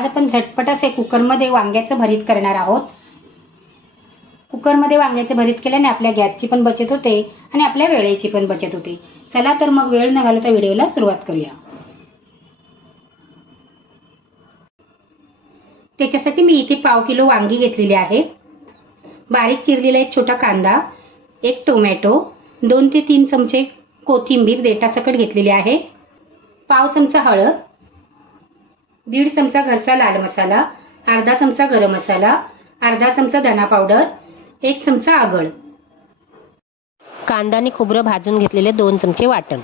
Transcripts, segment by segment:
आज आपण झटपट असे कुकरमध्ये वांग्याचं भरीत करणार आहोत। कुकरमध्ये वांग्याचं भरीत केल्याने आपल्या गॅसची पण बचत होते आणि आपल्या वेळेची पण बचत होते। चला तर मग वेळ न घालवता व्हिडिओला सुरुवात करूया। त्याच्यासाठी मी इथे पाव किलो वांगी घेतलेली आहेत। बारीक चिरलेला एक छोटा कांदा, एक टोमॅटो, 2 ते 3 चमचे कोथिंबीर देठासकट घेतलेली आहे, पाव चमचा हळद, 1.5 चमचा घरचा लाल मसाला, अर्धा चमचा गरम मसाला, अर्धा चमचा धना पावडर, 1 चमचा आगळ, कांदा आणि खोबरं भाजून घेतलेले 2 चमचे वाटण,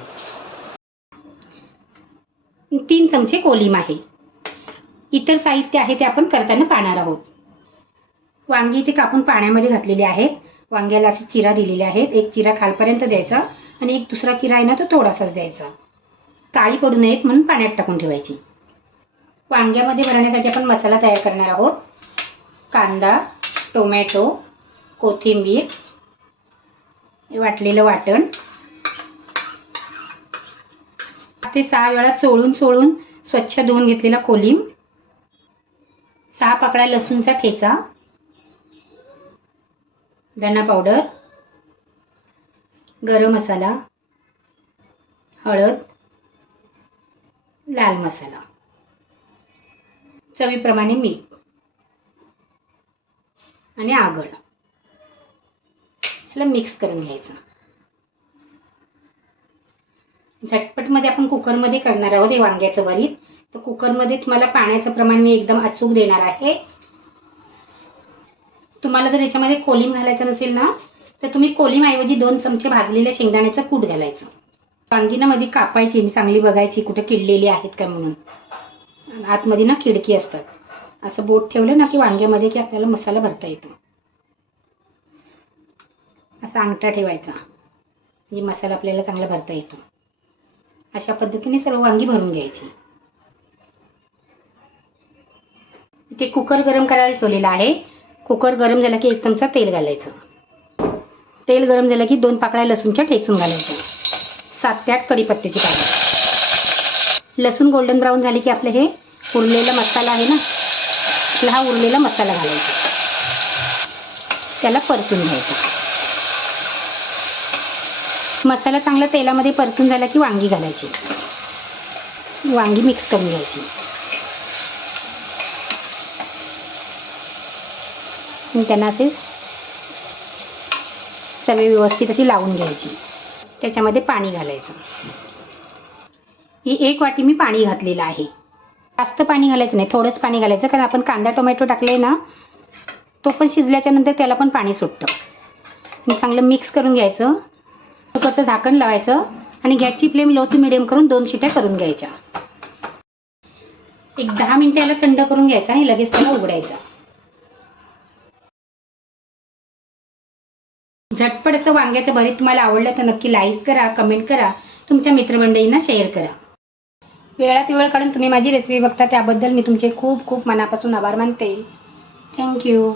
3 चमचे कोलिम आहे। इतर साहित्य आहे ते आपण करताना पाहणार आहोत। वांगी इथे कापून पाण्यामध्ये घातलेली आहेत। वांग्याला असे चिरा दिलेले आहेत। एक चिरा खालपर्यंत द्यायचा आणि एक दुसरा चिरा आहे ना तो थोडासाच द्यायचा। काळी पडू नयेत म्हणून पाण्यात टाकून ठेवायची। वांग्यामध्ये भरण्यासाठी आपण मसाला तयार करणार आहोत। कांदा, टोमॅटो, कोथिंबीर, वाटलेलं वाटण, 5 ते 6 वेळा चोळून स्वच्छ धुवून घेतलेला कोलिम, 6 पाकळ्या लसूणचा ठेचा, धना पावडर, गरम मसाला, हळद, लाल मसाला, चवीप्रमाणे मीठ आणि आगळ। याला मिक्स करून घ्यायचं। झटपटमध्ये आपण कुकरमध्ये करणार आहोत हे वांग्याचं भरीत। तर कुकरमध्ये तुम्हाला पाण्याचं प्रमाण मी एकदम अचूक देणार आहे। तुम्हाला जर याच्यामध्ये कोलिम घालायचं नसेल ना तर तुम्ही कोलिम ऐवजी 2 चमचे भाजलेल्या शेंगदाण्याचं कूट घालायचं। वांगी ना मध्ये कापायची आणि चांगली बघायची कुठे किडलेली आहेत का म्हणून। आतमध्ये ना खिडकी असतात। असं बोट ठेवलं ना की वांग्यामध्ये की आपल्याला मसाला भरता येतो। असा अंगठा ठेवायचा म्हणजे मसाला आपल्याला चांगला भरता येतो। अशा पद्धतीने सर्व वांगी भरून घ्यायची। इथे कुकर गरम करायला ठेवलेला आहे। कुकर गरम झाला की 1 चमचा तेल घालायचं। तेल गरम झालं की 2 पाकळ्या लसूणच्या ठेचून घालायच्या, 7 ते 8 कढीपत्त्याची पाने। लसूण गोल्डन ब्राऊन झाली की आपलं हे उरलेला मसाला आहे ना, आपला हा उरलेला मसाला घालायचा, त्याला परतून घ्यायचा। मसाला चांगला तेलामध्ये परतून झाला की वांगी घालायची। वांगी मिक्स करून घ्यायची। त्यांना असे सर्व व्यवस्थित अशी लावून घ्यायची। त्याच्यामध्ये पाणी घालायचं। ही 1 वाटी मी पाणी घातलेलं आहे। जास्त पाणी घालायचं नाही, थोडंच पाणी घालायचं, कारण आपण कांदा टोमॅटो टाकले ना तो पण शिजल्याच्या नंतर त्याला पण पाणी सुटतं। चांगलं मिक्स करून घ्यायचं। कुकरचं झाकण लावायचं आणि गॅसची फ्लेम लो टू मिडियम करून 2 शिट्या करून घ्यायच्या। एक 10 मिनिटं याला थंड करून घ्यायचा आणि लगेच त्याला उघडायचा। झटपट असं वांग्याचं भरीत तुम्हाला आवडलं तर नक्की लाईक करा, कमेंट करा, तुमच्या मित्रमंडळींना शेअर करा। वेळात वेळ काढून तुम्ही माझी रेसिपी बघता त्याबद्दल मी तुमचे खूप खूप मनापासून आभार मानते। थँक्यू।